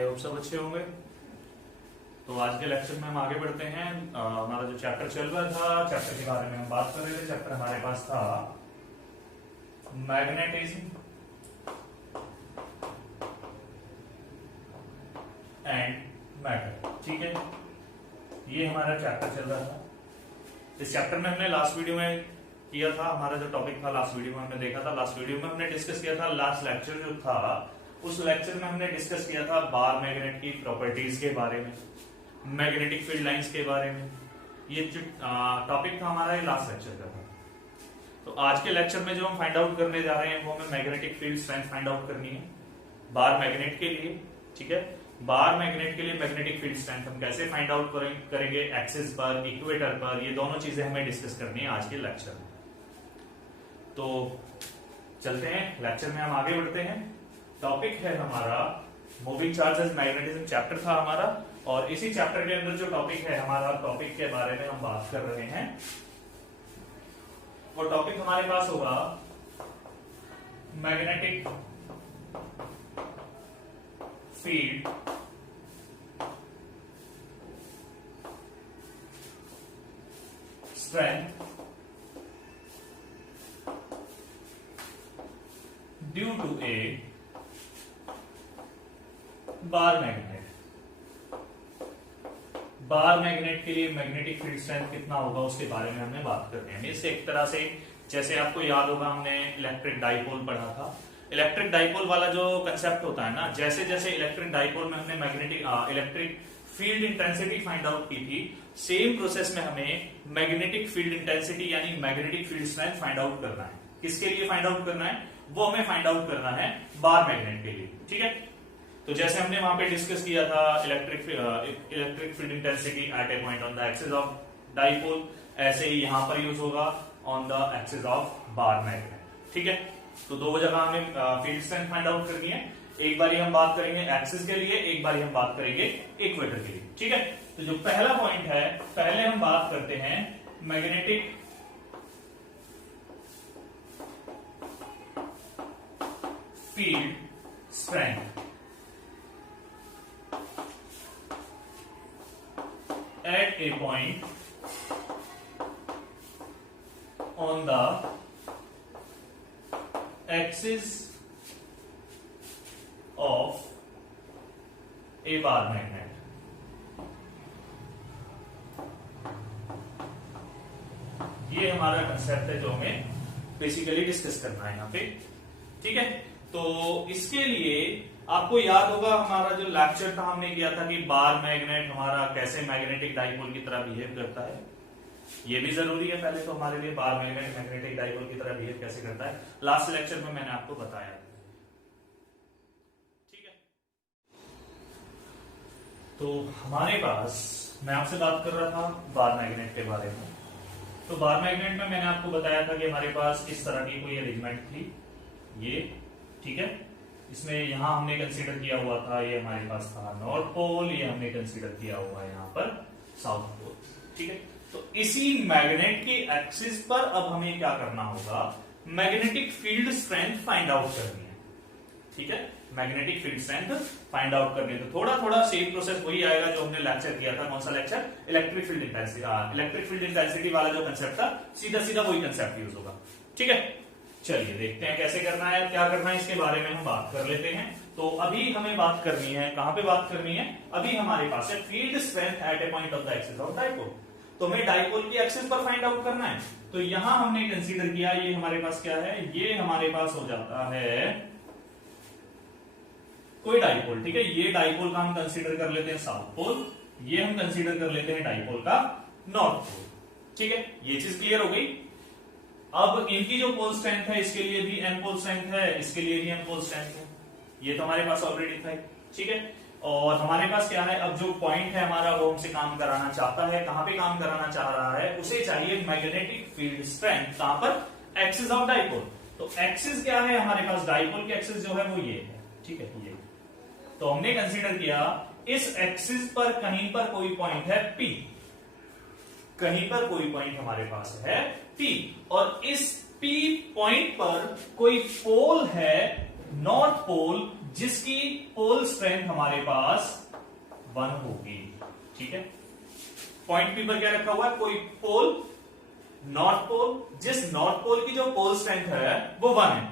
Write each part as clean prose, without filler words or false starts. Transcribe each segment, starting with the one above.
I hope सब अच्छे होंगे। तो आज के लेक्चर में हम आगे बढ़ते हैं। हमारा जो चैप्टर चल रहा था, चैप्टर के बारे में हम बात कर रहे थे। चैप्टर हमारे पास था मैग्नेटिज्म एंड मैटर। ठीक है, ये हमारा चैप्टर चल रहा था। इस चैप्टर में हमने लास्ट वीडियो में किया था, हमारा जो टॉपिक था लास्ट वीडियो में हमने देखा था। लास्ट वीडियो में हमने डिस्कस किया था, लास्ट लेक्चर जो था उस लेक्चर में हमने डिस्कस किया था बार मैग्नेट की प्रॉपर्टीज के बारे में, मैग्नेटिक फील्ड लाइंस के बारे में। ये जो टॉपिक था हमारा, ये लास्ट लेक्चर का था। तो आज के लेक्चर में जो हम फाइंड आउट करने जा रहे हैं वो हमें magnetic field strength find out करनी है बार मैग्नेट के लिए। ठीक है, बार मैग्नेट के लिए मैग्नेटिक फील्ड स्ट्रेंथ हम कैसे फाइंड आउट करेंगे, एक्सिस पर, इक्वेटर पर, ये दोनों चीजें हमें डिस्कस करनी है आज के लेक्चर में। तो चलते हैं लेक्चर में, हम आगे बढ़ते हैं। टॉपिक है हमारा मूविंग चार्जेस मैग्नेटिज्म, चैप्टर था हमारा। और इसी चैप्टर के अंदर जो टॉपिक है हमारा, टॉपिक के बारे में हम बात कर रहे हैं। वो टॉपिक हमारे पास होगा magnetic field strength due to a bar magnet. Bar magnet के लिए मैग्नेटिक फील्ड स्ट्रेंथ कितना होगा उसके बारे में हमने बात करनी है। इससे एक तरह से, जैसे आपको याद होगा हमने इलेक्ट्रिक डाइपोल पढ़ा था। इलेक्ट्रिक डाइपोल वाला जो कंसेप्ट होता है ना, जैसे जैसे इलेक्ट्रिक डाइपोल में हमने magnetic electric field intensity find out की थी, सेम प्रोसेस में हमें मैग्नेटिक फील्ड इंटेंसिटी यानी magnetic field strength find out करना है। किसके लिए फाइंड आउट करना है? वो हमें फाइंड आउट करना है बार मैग्नेट के लिए। ठीक है, तो जैसे हमने वहां पे डिस्कस किया था electric field intensity at a point on the axis of dipole, ऐसे ही यहां पर यूज होगा on the axis of bar magnet. ठीक है, तो दो जगह हमें फील्ड स्ट्रेंथ फाइंड आउट करनी है। एक बार हम बात करेंगे एक्सिस के लिए, एक बार हम बात करेंगे इक्वेटर के लिए। ठीक है, तो जो पहला पॉइंट है, पहले हम बात करते हैं magnetic field strength at a point on the axis of a bar magnet। ये हमारा कंसेप्ट है जो हमें बेसिकली डिस्कस करना है यहाँ पे। ठीक है, तो इसके लिए आपको याद होगा हमारा जो लेक्चर था हमने किया था कि बार मैग्नेट हमारा कैसे मैग्नेटिक डाइपोल की तरह बिहेव करता है। ये भी जरूरी है पहले तो हमारे लिए, बार मैग्नेट मैग्नेटिक डाइपोल की तरह बिहेव कैसे करता है, लास्ट लेक्चर में मैंने आपको बताया। ठीक है, तो हमारे पास, मैं आपसे बात कर रहा था बार मैग्नेट के बारे में। तो बार मैग्नेट में मैंने आपको बताया था कि हमारे पास इस तरह की कोई अरेंजमेंट थी, ये। ठीक है, इसमें यहां हमने कंसीडर किया हुआ था, ये हमारे पास था नॉर्थ पोल, ये हमने कंसीडर किया हुआ है यहाँ पर साउथ पोल। ठीक है, तो इसी मैग्नेट के एक्सिस पर अब हमें क्या करना होगा, magnetic field strength find out करनी है। ठीक है, magnetic field strength find out करनी है। तो थोड़ा थोड़ा सेम प्रोसेस वही आएगा जो हमने लेक्चर किया था। कौन सा lecture? Electric field intensity. Electric field intensity वाला जो कंसेप्ट था, सीधा सीधा वही कंसेप्ट यूज होगा। ठीक है, चलिए देखते हैं कैसे करना है, क्या करना है, इसके बारे में हम बात कर लेते हैं। तो अभी हमें बात करनी है, कहां पे बात करनी है? अभी हमारे पास है field strength eight a point of the axis of dipole. तो हमें डाइपोल की एक्सिस पर फाइंड आउट करना है। तो यहां हमने कंसीडर किया, ये हमारे पास क्या है, ये हमारे पास हो जाता है कोई डाइपोल। ठीक है, ये डाइपोल का हम कंसीडर कर लेते हैं साउथ पोल, ये हम कंसीडर कर लेते हैं डाइपोल का नॉर्थ पोल। ठीक है, ये चीज क्लियर हो गई। अब इनकी जो पोल स्ट्रेंथ है, इसके लिए भी एन पोल स्ट्रेंथ है, इसके लिए भी एन पोल स्ट्रेंथ है। ये तो हमारे पास ऑलरेडी था। ठीक है, और हमारे पास क्या है, अब जो पॉइंट है हमारा, वो हमसे काम कराना चाहता है। कहां पे काम कराना चाह रहा है? उसे चाहिए मैग्नेटिक फील्ड स्ट्रेंथ। कहां पर? Axis of dipole. तो एक्सिस क्या है हमारे पास? डाइपोल की एक्सिस जो है वो ये है। ठीक है, ये तो हमने कंसीडर किया इस एक्सिस पर कहीं पर कोई पॉइंट है P, कहीं पर कोई पॉइंट हमारे पास है P, और इस P पॉइंट पर कोई पोल है नॉर्थ पोल जिसकी पोल स्ट्रेंथ हमारे पास 1 होगी। ठीक है, पॉइंट पी पर क्या रखा हुआ है, कोई पोल नॉर्थ पोल, जिस नॉर्थ पोल की जो पोल स्ट्रेंथ है वो 1 है।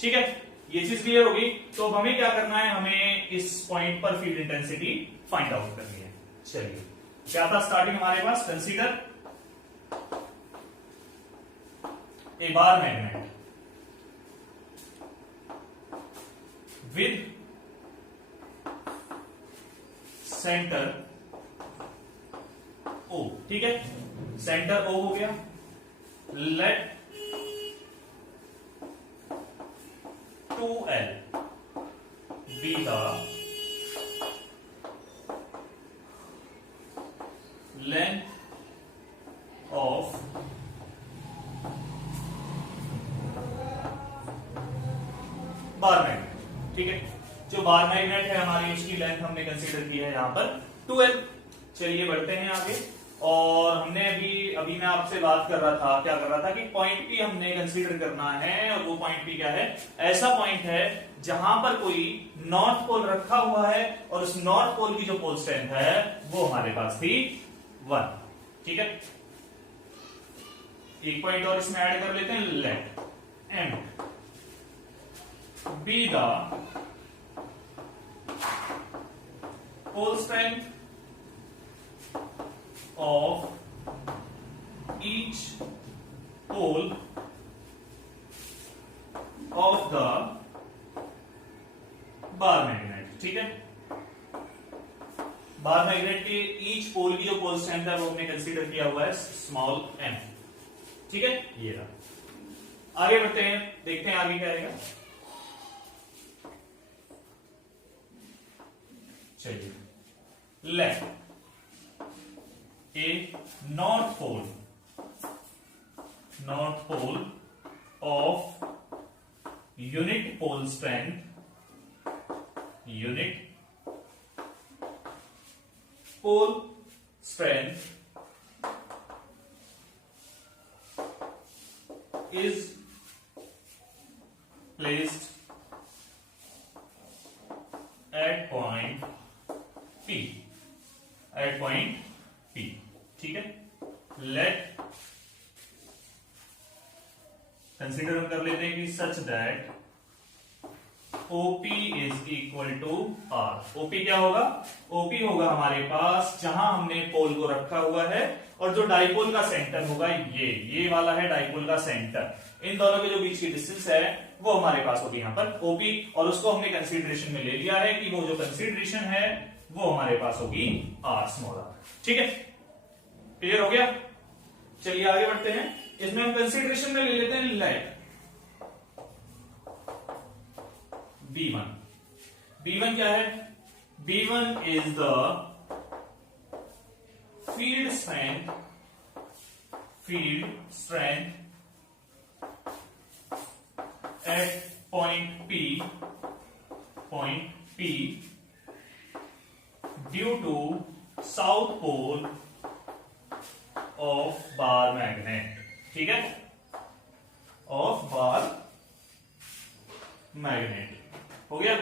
ठीक है, ये चीज क्लियर होगी। तो अब हमें क्या करना है, हमें इस पॉइंट पर फील्ड इंटेंसिटी फाइंड आउट करनी है। चलिए, क्या था स्टार्टिंग हमारे पास, consider a bar magnet with centre O. ठीक है, सेंटर ओ हो गया। Let 2L be the length of bar magnet. ठीक है, जो बार मैग्नेट है हमारी, इसकी लेंथ हमने कंसीडर की है यहां पर 2L। चलिए बढ़ते हैं आगे। और हमने अभी मैं आपसे बात कर रहा था, क्या कर रहा था कि पॉइंट पी हमने कंसीडर करना है। और वो पॉइंट पी क्या है, ऐसा पॉइंट है जहां पर कोई नॉर्थ पोल रखा हुआ है और उस नॉर्थ पोल की जो पोल स्ट्रेंथ है वो हमारे पास थी 1। ठीक है, एक पॉइंट और इसमें ऐड कर लेते हैं, let M be the pole strength of each pole of the bar magnet. ठीक है, बार मैग्नेट के ईच पोल की जो पोल स्ट्रेंथ है वो हमने कंसीडर किया हुआ है स्मॉल m। ठीक है, ये रहा। आगे बढ़ते हैं, देखते हैं आगे क्या रहेगा। चलिए, late a north pole of unit pole strength is placed at point P। ठीक है, लेट कंसीडर हम कर लेते हैं कि such that OP is equal to R। OP क्या होगा, OP होगा हमारे पास जहां हमने पोल को रखा हुआ है और जो डाइपोल का सेंटर होगा ये वाला है डाइपोल का सेंटर। इन दोनों के जो बीच की डिस्टेंस है वो हमारे पास होगी यहाँ पर OP, और उसको हमने कंसीडरेशन में ले लिया है कि वो जो कंसीडरेशन है वो हमारे पास होगी R स्मॉल r। ठीक है, क्लियर हो गया। चलिए आगे बढ़ते हैं, इसमें हम कंसीडरेशन में ले लेते हैं लेट B1 क्या है, B1 is the field strength at point P due to south pole of bar magnet. ठीक है, ऑफ बार मैग्नेट हो गया,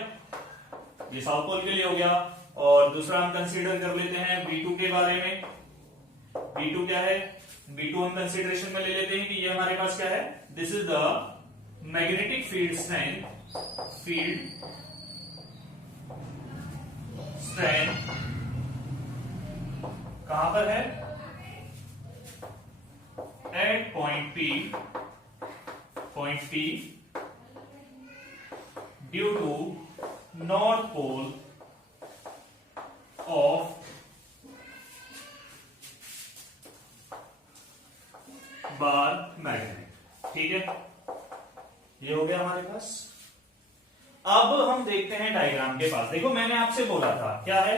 ये साउथ पोल के लिए हो गया। और दूसरा हम कंसीडर कर लेते हैं B2 के बारे में। B2 क्या है, B2 हम कंसीडरेशन में ले लेते हैं कि ये हमारे पास क्या है, this is the magnetic field strength कहां पर है, at point P due to north pole of bar magnet. ठीक है, ये हो गया हमारे पास। अब हम देखते हैं डायग्राम के पास। देखो मैंने आपसे बोला था क्या है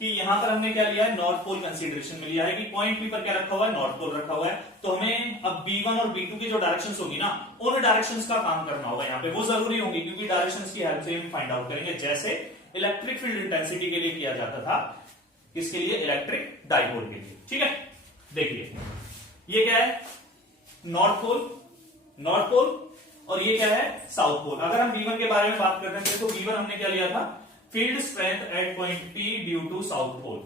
कि यहां पर हमने क्या लिया है, नॉर्थ पोल कंसीडरेशन में लिया है कि पॉइंट पी पर क्या रखा हुआ है, नॉर्थ पोल रखा हुआ है। तो हमें अब B1 और B2 की जो डायरेक्शंस होगी ना, उन डायरेक्शंस का काम करना होगा यहाँ पे। वो जरूरी होंगी क्योंकि डायरेक्शंस की हेल्प से हम फाइंड आउट करेंगे, जैसे इलेक्ट्रिक फील्ड इंटेंसिटी के लिए किया जाता था, किसके लिए, इलेक्ट्रिक डाइपोल के लिए। ठीक है, देखिए ये क्या है, नॉर्थ पोल और ये क्या है साउथ पोल। अगर हम V1 के बारे में बात करते हैं तो V1 हमने क्या लिया था, field strength at point P due to south pole.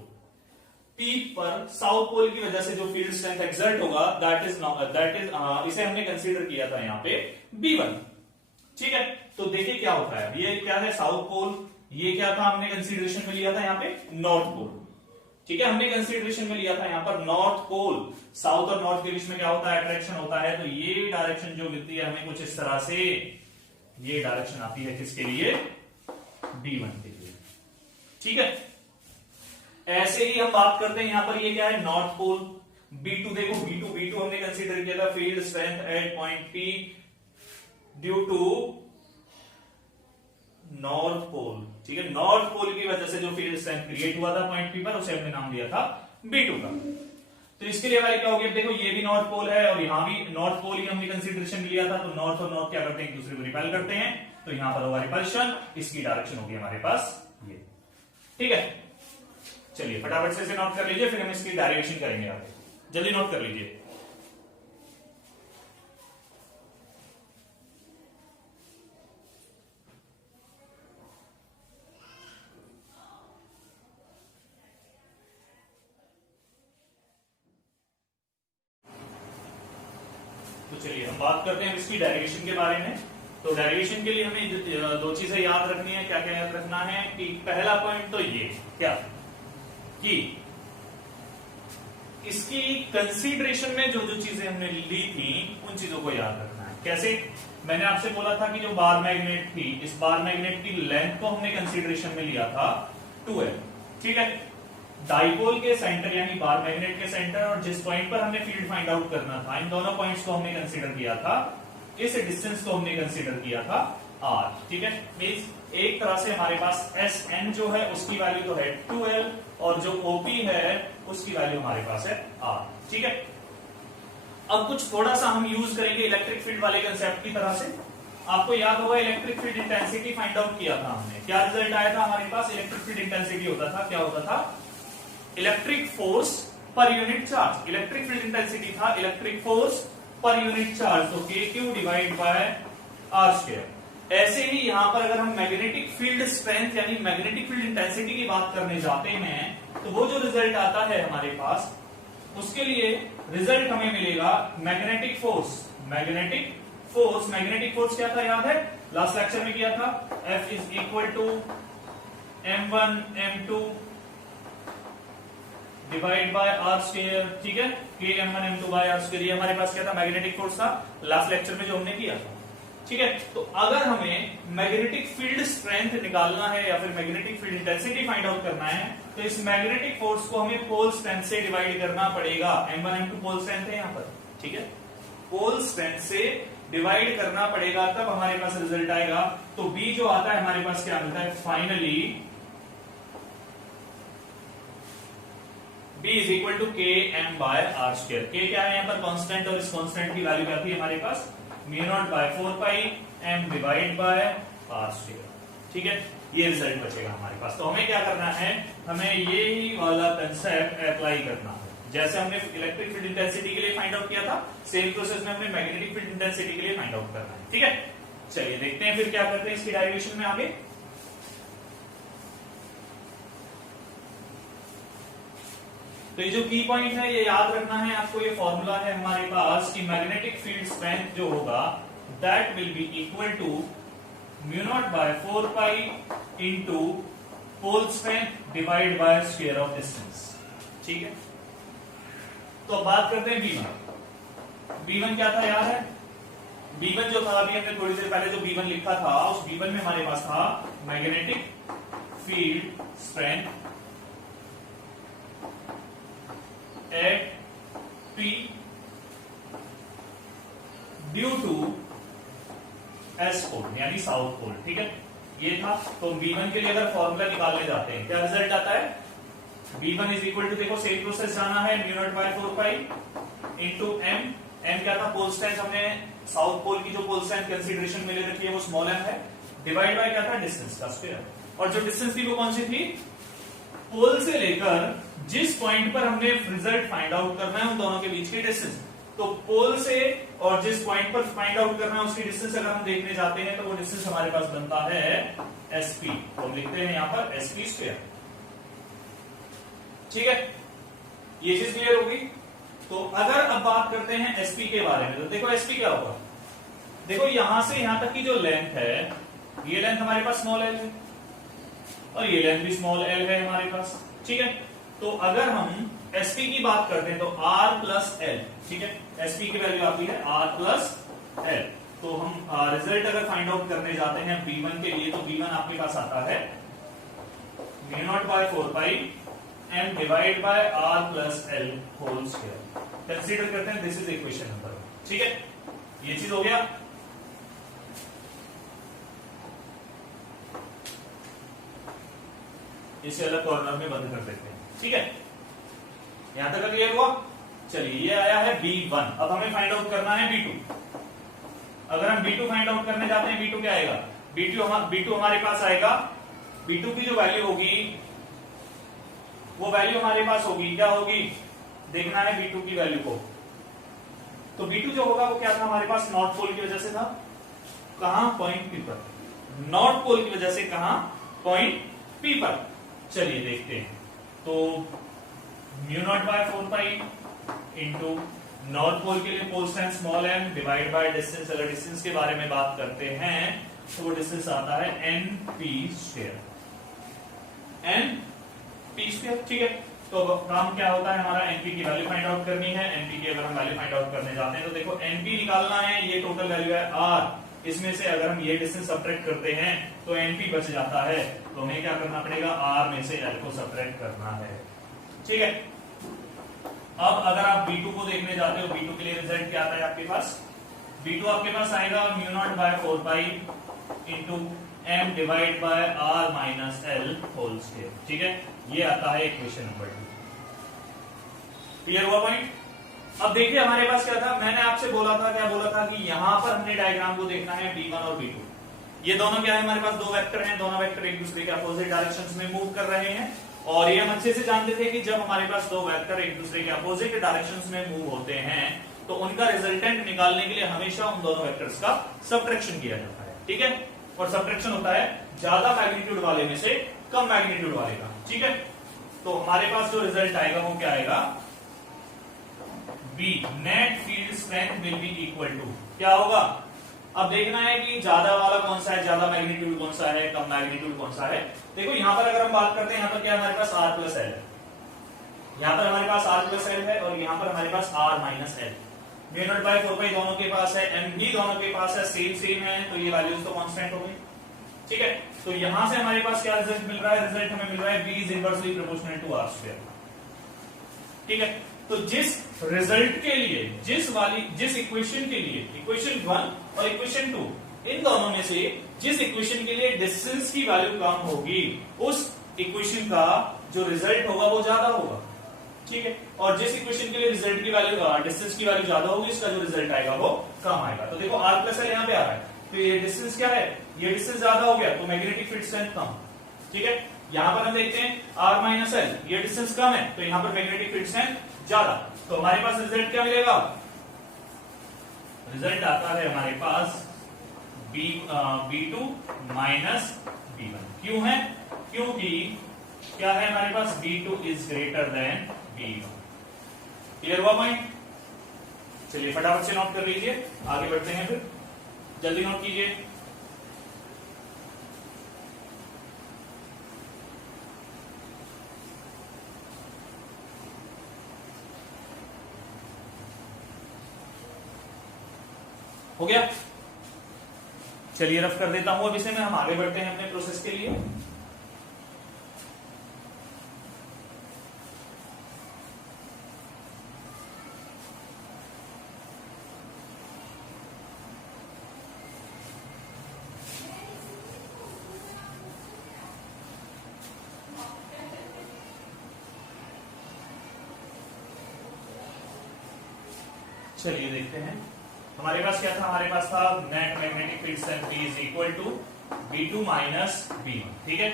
P पर साउथ पोल की वजह से जो फील्ड स्ट्रेंथ एक्सर्ट होगा दैट इज इसे हमने कंसीडर किया था यहाँ पे V1। ठीक है, तो देखिए क्या होता है, ये क्या है साउथ पोल, ये क्या था हमने कंसीडरेशन में लिया था यहाँ पे नॉर्थ पोल। ठीक है, हमने कंसीडरेशन में लिया था यहाँ पर नॉर्थ पोल। साउथ और नॉर्थ के बीच में क्या होता है, अट्रैक्शन होता है। तो ये डायरेक्शन जो मिलती है हमें कुछ इस तरह से, ये डायरेक्शन आती है किसके लिए, B1 के लिए। ठीक है, ऐसे ही हम बात करते हैं यहाँ पर, ये क्या है नॉर्थ पोल। B2 देखो, B2 हमने कंसीडर किया था field strength at point P due to north pole. ठीक है, नॉर्थ पोल की वजह से जो फील्ड स्ट्रेंथ क्रिएट हुआ था पॉइंट P पर, उसे हमने नाम दिया था B2 का। तो इसके लिए वाली क्या होगी, देखो ये भी नॉर्थ पोल है और यहां भी नॉर्थ पोल ही हमने कंसीडरेशन में लिया था। तो नॉर्थ और नॉर्थ क्या करते हैं, एक दूसरे को रिपेल करते हैं। तो यहां पर होगा रिपल्शन, इसकी डायरेक्शन होगी हमारे पास ये। ठीक है, चलिए फटाफट से इसे नोट कर लीजिए, फिर हम इसकी डायरेक्शन करेंगे आगे। जल्दी नोट कर लीजिए। तो चलिए हम बात करते हैं इसकी डेरिवेशन के बारे में। तो डेरिवेशन के लिए हमें दो चीजें याद रखनी है। क्या क्या याद रखना है कि पहला पॉइंट तो ये क्या कि इसकी कंसीडरेशन में जो जो चीजें हमने ली थी उन चीजों को याद रखना है। कैसे, मैंने आपसे बोला था कि जो बार मैग्नेट थी, इस बार मैग्नेट की लेंथ को हमने कंसीडरेशन में लिया था 2L। ठीक है, डाइपोल के सेंटर यानी बार मैग्नेट के सेंटर और जिस पॉइंट पर हमने फील्ड फाइंड आउट करना था, इन दोनों पॉइंट्स को हमने कंसीडर किया था, इस डिस्टेंस को हमने कंसीडर किया था R। ठीक है, मींस एक तरह से हमारे पास SN जो है उसकी वैल्यू तो है 2L और जो OP है उसकी वैल्यू हमारे पास है R। ठीक है, अब कुछ थोड़ा सा हम यूज करेंगे इलेक्ट्रिक फील्ड वाले कंसेप्ट की तरह से। आपको याद होगा electric field intensity find out किया था हमने, क्या रिजल्ट आया था हमारे पास, इलेक्ट्रिक फील्ड इंटेंसिटी होता था, क्या होता था, electric force per unit charge. Electric field intensity था electric force per unit charge, तो KQ डिवाइड बाय R²। ऐसे ही यहां पर अगर हम मैग्नेटिक फील्ड स्ट्रेंथ यानी मैग्नेटिक फील्ड इंटेंसिटी की बात करने जाते हैं तो वो जो रिजल्ट आता है हमारे पास, उसके लिए रिजल्ट हमें मिलेगा मैग्नेटिक फोर्स। मैग्नेटिक फोर्स क्या था याद है, लास्ट लेक्चर में किया था, F is equal to M1 M2 divide by R²। ठीक है, K M1 M2 bye R²। ये हमारे पास क्या था, मैग्नेटिक फोर्स था लास्ट लेक्चर में जो हमने किया था। ठीक है, तो अगर हमें मैग्नेटिक फील्ड स्ट्रेंथ निकालना है या फिर magnetic field intensity find out करना है तो इस मैग्नेटिक फोर्स को हमें पोल स्ट्रेंथ से डिवाइड करना पड़ेगा। M1 M2 पोल स्ट्रेंथ है यहाँ पर। ठीक है, पोल स्ट्रेंथ से डिवाइड करना पड़ेगा, तब हमारे पास रिजल्ट आएगा। तो B जो आता है हमारे पास क्या मिलता है, finally B is equal to KM by R²। K क्या है यहाँ पर कांस्टेंट और इस कांस्टेंट की वैल्यू क्या थी हमारे पास, μ0/4π M डिवाइड बाय R²। ठीक है, ये रिजल्ट बचेगा हमारे पास। तो हमें क्या करना है, हमें ये ही वाला कंसेप्ट अप्लाई करना है। जैसे हमने इलेक्ट्रिक फील्ड इंटेंसिटी के लिए फाइंड आउट किया था, सेम प्रोसेस में हमने मैग्नेटिक फील्ड इंटेंसिटी के लिए फाइंड आउट करना है। ठीक है, चलिए देखते हैं फिर क्या करते हैं इसकी डेरिवेशन में आगे। तो ये जो की पॉइंट है ये याद रखना है आपको, ये फॉर्मूला है हमारे पास कि मैग्नेटिक फील्ड स्ट्रेंथ जो होगा that will be equal to μ0/4π into pole strength divide by square of distance. ठीक है, तो अब बात करते हैं B1 क्या था याद है, B1 जो था अभी हमने थोड़ी देर पहले जो B1 लिखा था, उस B1 में हमारे पास था magnetic field strength at P due to S pole यानी साउथ पोल। ठीक है, ये था। तो B1 के लिए अगर फॉर्मूला निकालने जाते हैं क्या रिजल्ट आता है, B1 इज इक्वल टू, देखो सेम प्रोसेस जाना है, μ0/4π इंटू M क्या था, पोल स्ट्रेंथ, हमने साउथ पोल की जो पोल स्ट्रेंथ कंसीडरेशन में ले रखी है वो स्मॉल m है, डिवाइड बाय क्या था, डिस्टेंस का स्क्वायर। और जो डिस्टेंस थी वो कौन सी थी, पोल से लेकर जिस पॉइंट पर हमने रिजल्ट फाइंड आउट करना है उन दोनों के बीच की डिस्टेंस। तो पोल से और जिस पॉइंट पर फाइंड आउट करना है उसकी डिस्टेंस अगर हम देखने जाते हैं तो वो डिस्टेंस हमारे पास बनता है एसपी, तो हम लिखते हैं यहां पर एसपी स्क्वायर। ठीक है, ये चीज क्लियर होगी। तो अगर अब बात करते हैं एसपी के बारे में, तो देखो एसपी क्या होगा। देखो यहां से यहां तक की जो लेंथ है, ये लेंथ हमारे पास स्मॉल एल है और ये लेंथ भी स्मॉल एल है हमारे पास। ठीक है, तो अगर हम एसपी की बात करते हैं तो आर प्लस एल, ठीक है, एसपी की वैल्यू आती है आर प्लस एल। तो हम रिजल्ट अगर फाइंड आउट करने जाते हैं B1 के लिए, तो B1 आपके पास आता है μ0/4 m divide by R plus L whole square. Consider करते हैं दिस इज इक्वेशन नंबर 1। ठीक है, ये चीज हो गया। इसे अलग कॉर्नर में बंद कर देते हैं। ठीक है, यहां तक क्लियर हुआ। चलिए, ये आया है B1, अब हमें फाइंड आउट करना है B2। अगर हम B2 फाइंड आउट करने जाते हैं, B2 क्या आएगा, B2 हमारे पास आएगा, B2 की जो वैल्यू होगी वो वैल्यू हमारे पास होगी, क्या होगी, देखना है B2 की वैल्यू को। तो B2 जो होगा वो क्या था हमारे पास, नॉर्थ पोल की वजह से था, कहां, पॉइंट P पर, नॉर्थ पोल की वजह से कहां, पॉइंट P पर। चलिए देखते हैं, तो μ0/4 इंटू नॉर्थ पोल के लिए pole strength small m divide by distance. अगर डिस्टेंस के बारे में बात करते हैं तो वो डिस्टेंस आता है np स्क्वायर, np स्क्वायर। ठीक है, तो काम क्या होता है हमारा, np की वैल्यू फाइंड आउट करनी है। np की अगर हम वैल्यू फाइंड आउट करने जाते हैं तो देखो np निकालना है, ये टोटल वैल्यू है r, इसमें से अगर हम ये डिस्टेंस सब्ट्रैक्ट करते हैं तो np बच जाता है। तो हमें क्या करना पड़ेगा, r में से l को सब्ट्रैक्ट करना है। ठीक है, अब अगर आप B2 को देखने जाते हो, B2 के लिए रिजल्ट क्या आता है आपके पास, B2 आपके पास आएगा μ0/4 into m divide by r minus L whole square. ठीक है, ये आता है इक्वेशन नंबर 2। क्लियर हुआ पॉइंट। अब देखिए हमारे पास क्या था, मैंने आपसे बोला था, क्या बोला था कि यहां पर हमने डायग्राम को देखना है B1 और B2। ये दोनों क्या है, हमारे पास दो वेक्टर हैं, दोनों वेक्टर एक दूसरे के अपोजिट डायरेक्शंस में मूव कर रहे हैं। और ये हम अच्छे से जानते थे कि जब हमारे पास दो वेक्टर एक दूसरे के अपोजिट डायरेक्शंस में मूव होते हैं तो उनका रिजल्टेंट निकालने के लिए हमेशा उन दोनों वेक्टर्स का सब्ट्रैक्शन किया जाता है। ठीक है, और सब्ट्रैक्शन होता है ज्यादा मैग्नीट्यूड वाले में से कम मैग्नीट्यूड वाले का। ठीक है, तो हमारे पास जो रिजल्ट आएगा वो क्या आएगा, B net field strength will be equal to, क्या होगा, अब देखना है कि ज्यादा वाला कौन सा है, ज्यादा मैग्नीट्यूड कौन सा है, कम मैग्नीट्यूड कौन सा है। देखो यहां पर अगर हम बात करते हैं, यहां पर क्या हमारे पास r प्लस एल है, यहां पर हमारे पास r प्लस एल है और यहां पर हमारे पास r माइनस एल। μ0/4 दोनों के पास है, m भी दोनों के पास है, सेम है, तो ये वैल्यूज तो कांस्टेंट हो गई। ठीक है, तो यहां से हमारे पास क्या रिजल्ट मिल रहा है, रिजल्ट हमें मिल रहा है b is inversely proportional to r square. ठीक है, तो जिस रिजल्ट के लिए, जिस इक्वेशन के लिए, इक्वेशन 1 और इक्वेशन 2, इन दोनों में से जिस इक्वेशन के लिए डिस्टेंस की वैल्यू कम होगी उस इक्वेशन का जो रिजल्ट होगा वो ज्यादा होगा। ठीक है, और जिस इक्वेशन के लिए रिजल्ट की वैल्यू, डिस्टेंस की वैल्यू ज्यादा होगी, इसका जो रिजल्ट आएगा वो कम आएगा। तो देखो r प्लस एल यहां पे आ रहा है, तो ये डिस्टेंस क्या है, ये डिस्टेंस ज्यादा हो गया तो मैग्नेटिक फील्ड स्ट्रेंथ कम। ठीक है, यहां पर हम देखते हैं r माइनस एल, ये डिस्टेंस कम है तो यहां पर मैग्नेटिक फील्ड स्ट्रेंथ ज्यादा। तो हमारे पास रिजल्ट क्या मिलेगा, रिजल्ट आता है हमारे पास B2 माइनस B1। क्यों है, क्योंकि क्या है हमारे पास, B2 is greater than B1। Clear हुआ पॉइंट। चलिए फटाफट से नोट कर लीजिए, आगे बढ़ते हैं, फिर जल्दी नोट कीजिए। हो गया, चलिए रफ कर देता हूं अब इसे मैं, हम आगे बढ़ते हैं अपने प्रोसेस के लिए। चलिए देखते हैं हमारे पास क्या था, हमारे पास था net magnetic field strength B is equal to B2 minus B1। ठीक है,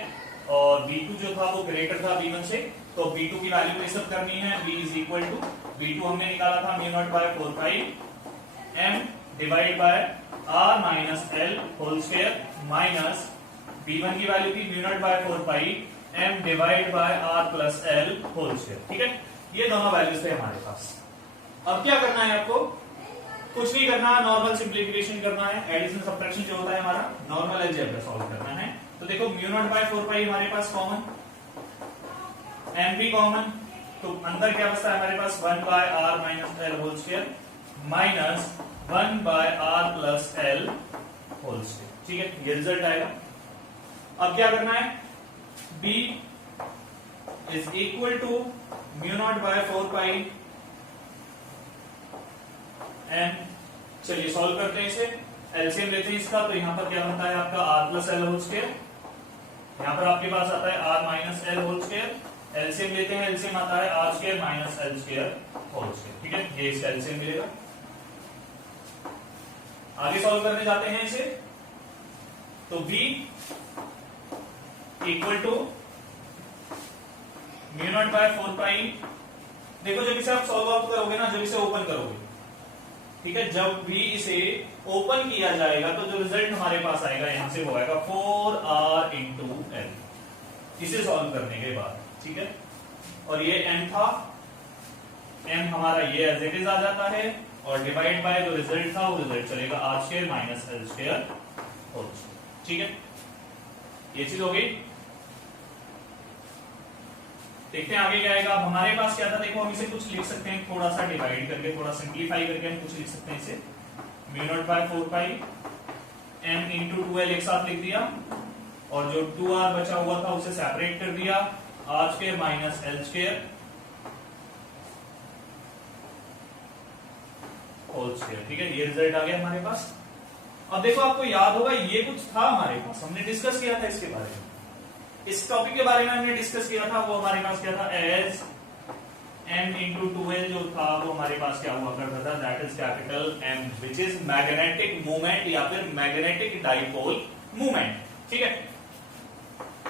और B2 जो था वो ग्रेटर था B1 से, तो B2 की वैल्यू पुट सब करनी है। B is equal to B2 हमने निकाला था mu not by 4 pi m divide by r minus l whole square minus B1 की वैल्यू थी mu not by 4 pi m divide by r plus l whole square. ठीक है, ये दोनों values थे हमारे पास। अब क्या करना है आपको? कुछ नहीं करना, नॉर्मल सिंप्लीफिकेशन करना है। एडिशन सब्ट्रैक्शन जो होता है हमारा नॉर्मल अलजेब्रा सॉल्व करना है। तो देखो म्यू नॉट बाय 4 पाई हमारे पास कॉमन, m भी कॉमन, तो अंदर क्या बचता है हमारे पास 1 by r minus l whole square minus 1 by r plus l whole square. ठीक है, ये रिजल्ट आएगा। अब क्या करना है? b is equal to mu not by 4 pi m। चलिए सॉल्व करते हैं इसे, एलसीएम लेते हैं इसका। तो यहां पर क्या बनता है आपका r plus l whole square, यहां पर आपके पास आता है r minus l whole square. LCM लेते हैं, एलसीएम आता है r square minus l square whole square. ठीक है, ये इसका एलसीएम मिलेगा। आगे सॉल्व करने जाते हैं इसे। तो b equal to mu not by 4 pi. देखो जब इसे आप सॉल्व आउट करोगे ना, जब इसे ओपन करोगे, ठीक है, जब भी इसे ओपन किया जाएगा तो जो रिजल्ट हमारे पास आएगा यहां से वो आएगा 4r इंटू l, इसे सॉल्व करने के बाद। ठीक है, और ये m था, m हमारा ये एज इट इज आ जाता है, और डिवाइड बाय जो रिजल्ट था वो रिजल्ट चलेगा r square minus l square whole square. ठीक है, ये चीज हो गई। देखते हैं आगे क्या आएगा। अब हमारे पास क्या था, देखो हम इसे कुछ लिख सकते हैं, थोड़ा सा डिवाइड करके, थोड़ा सिंप्लीफाई करके हम कुछ लिख सकते हैं इसे। Mu naught by 4 pi m into 2l एक साथ लिख दिया, और जो 2r बचा हुआ था उसे सेपरेट कर दिया, r square minus l square whole square. ठीक है, ये रिजल्ट आ गया हमारे पास। अब देखो आपको याद होगा ये कुछ था हमारे पास, हमने डिस्कस किया था इसके बारे में, इस टॉपिक के बारे में हमने डिस्कस किया था। वो हमारे पास क्या था, एज m इंटू 2l जो था वो हमारे पास क्या हुआ करता था, that is capital M, which is magnetic movement या फिर मैग्नेटिक डाइपोल मूवमेंट। ठीक है,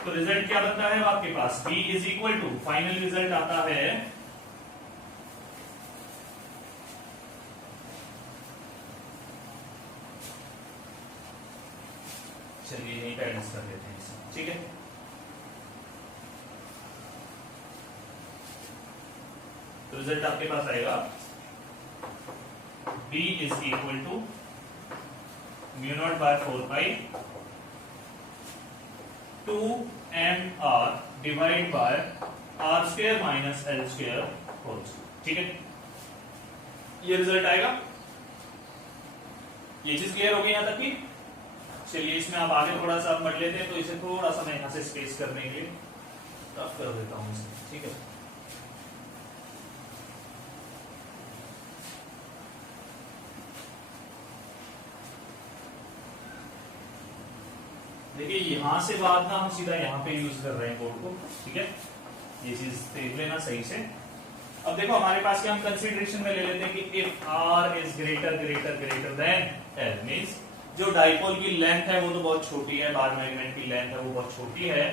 तो रिजल्ट क्या बनता है आपके पास, B is equal to, final result आता है चलिए यहीं पे एडजस्ट कर लेते हैं इसे। ठीक है, तो रिजल्ट आपके पास आएगा B is equal to mu not by 4 pi 2mr divide by r square minus l square whole square. ठीक है, ये रिजल्ट आएगा। ये चीज क्लियर हो गई यहां तक की? चलिए इसमें आप आगे थोड़ा सा बढ़ लेते हैं, तो इसे थोड़ा सा मैं यहां से स्पेस करने के लिए रफ कर देता हूं इसे। ठीक है, देखिए यहां से बाद ना हम सीधा यहां पे यूज कर रहे हैं कोड को। ठीक है, ये चीज देख लेना सही से। अब देखो हमारे पास क्या हम कंसीडरेशन में ले लेते हैं कि if r is greater greater greater than l, means जो डाइपोल की लेंथ है वो तो बहुत छोटी है, बार मैग्नेट की लेंथ है वो बहुत छोटी है,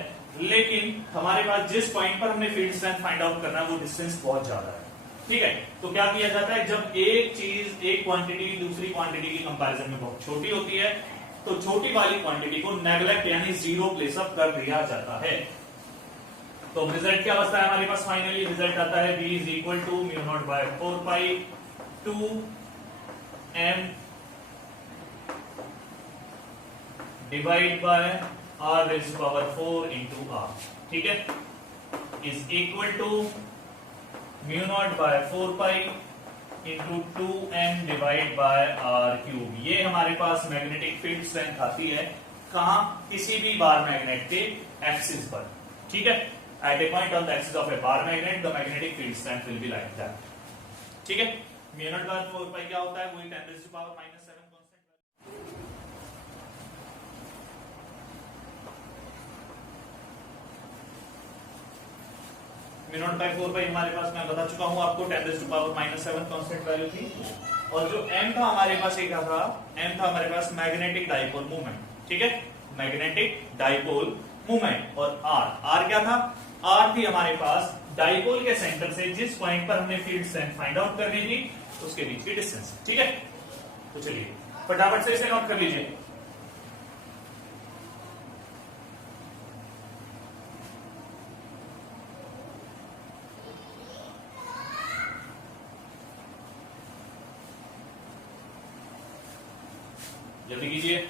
लेकिन हमारे पास जिस पॉइंट पर हमने फील्ड स्ट्रेंथ फाइंड आउट करना है वो डिस्टेंस बहुत ज्यादा है। ठीक है, तो क्या किया जाता है, जब एक चीज एक क्वांटिटी दूसरी क्वांटिटी की कंपैरिजन में बहुत छोटी होती है तो छोटी वाली क्वांटिटी को नेग्लेक्ट यानी जीरो प्लेस अप कर दिया जाता है। तो रिजल्ट क्या बचता है हमारे पास, फाइनली रिजल्ट आता है B is equal to mu not by 4 pi 2m divide by r raise to power 4 into r। ठीक है, is equal to mu not by 4 pi into 2m divide by r cube. ये हमारे पास magnetic field strength आती है कहां, किसी भी बार magnet के एक्सिस पर। ठीक है, at a point on the axis of a bar magnet the magnetic field strength will be like that. ठीक है, म्यू नॉट बाय 4 पाई क्या होता है, वही 10 raise to power -7 mu not by 4 pi हमारे पास मैं बता चुका हूं आपको 10 raise to power -7 constant value थी। और जो m था हमारे पास क्या था, m था हमारे पास मैग्नेटिक डाइपोल मूवमेंट। ठीक है, मैग्नेटिक डाइपोल मूवमेंट। और r क्या था, r थी हमारे पास डाइपोल के सेंटर से जिस पॉइंट पर हमने फील्ड स्ट्रेंथ फाइंड आउट करनी थी उसके बीच की डिस्टेंस, ठीक है। तो चलिए फटाफट से इसे नोट कर लीजिए। जल्दी कीजिए।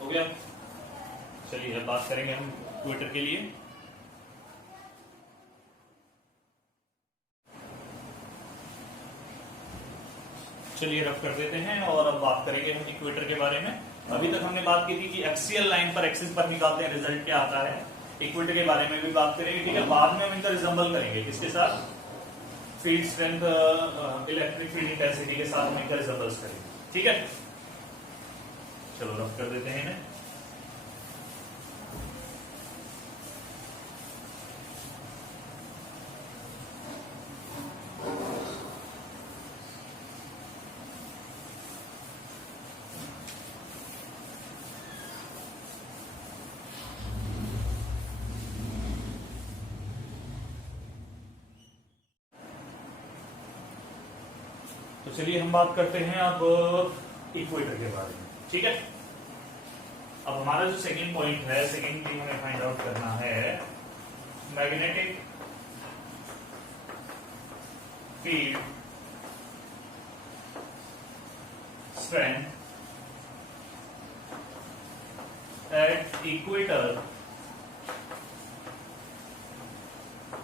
हो गया। चलिए अब बात करेंगे हम इक्वेटर के लिए। चलिए रफ कर देते हैं और अब बात करेंगे हम इक्वेटर के बारे में। अभी तक हमने बात की थी कि एक्सियल लाइन पर एक्सिस पर निकालते हैं रिजल्ट क्या आता है। इक्वेटर के बारे में भी बात करेंगे, ठीक है। बाद में हम इनका रिजम्बल करेंगे किसके साथ, field strength electric field intensity के साथ हम इनका रिजम्बल्स करेंगे, ठीक है। चलो रफ कर देते हैं इन्हें। तो चलिए हम बात करते हैं अब इक्वेटर के बारे में, ठीक है। अब हमारा जो सेकंड पॉइंट है, सेकंड थिंग हमें फाइंड आउट करना है, magnetic field strength at equator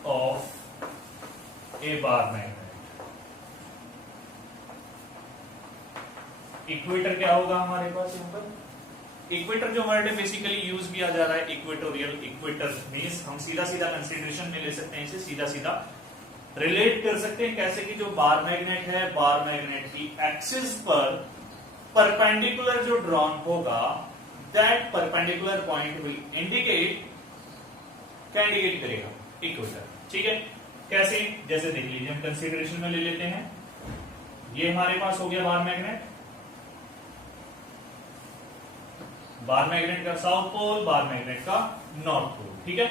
of a bar magnet. Equator क्या होगा हमारे पास यहाँ पर, इक्वेटर जो वर्ड है बेसिकली यूज किया जा रहा है इक्वेटोरियल। इक्वेटर मींस हम सीधा सीधा कंसीडरेशन में ले सकते हैं, इसे सीधा सीधा रिलेट कर सकते हैं कैसे कि जो बार मैग्नेट है, बार मैग्नेट की एक्सिस पर परपेंडिकुलर जो ड्रॉन होगा, that perpendicular point will indicate, क्या इंडिकेट करेगा, इक्वेटर, ठीक है। कैसे, जैसे देख लीजिए हम कंसीडरेशन में ले लेते हैं, ये हमारे पास हो गया बार मैग्नेट, बार मैग्नेट का साउथ पोल, बार मैग्नेट का नॉर्थ पोल, ठीक है।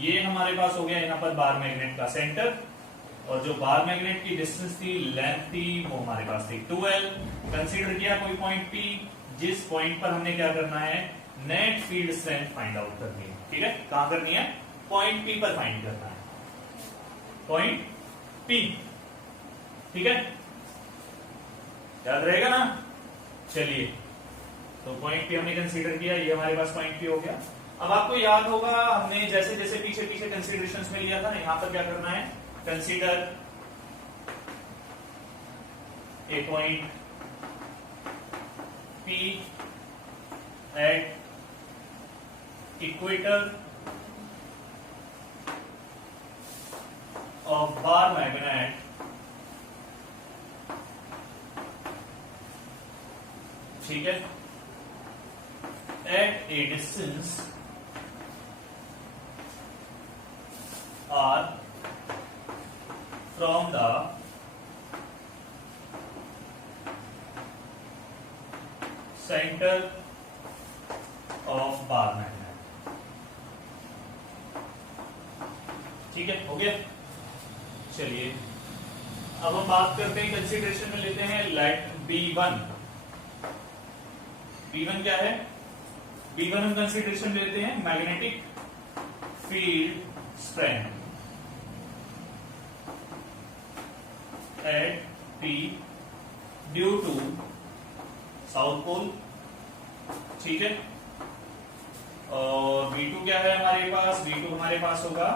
ये हमारे पास हो गया यहाँ पर बार मैग्नेट का सेंटर, और जो बार मैग्नेट की डिस्टेंस थी, लेंथ थी, वो हमारे पास थी 2L। कंसीडर किया कोई पॉइंट P, जिस पॉइंट पर हमने क्या करना है, net field strength find out करनी है, ठीक है। कहां करनी है, पॉइंट P पर फाइंड करना है, पॉइंट P, ठीक है। याद रहेगा ना। चलिए तो पॉइंट P हमने कंसीडर किया, ये हमारे पास पॉइंट P हो गया। अब आपको याद होगा हमने जैसे जैसे पीछे पीछे कंसीडरेशंस में लिया था ना, यहां पर क्या करना है, consider a point P at equator of bar magnet ठीक है, at a distance r from the center of bar magnet, ठीक है, हो गया। चलिए अब हम बात करते हैं, कंसीडरेशन में लेते हैं लेट B1। B1 क्या है, B1 हम कंसीडरेशन लेते हैं magnetic field strength at P due to south pole, ठीक है। और B2 क्या है हमारे पास, B2 हमारे पास होगा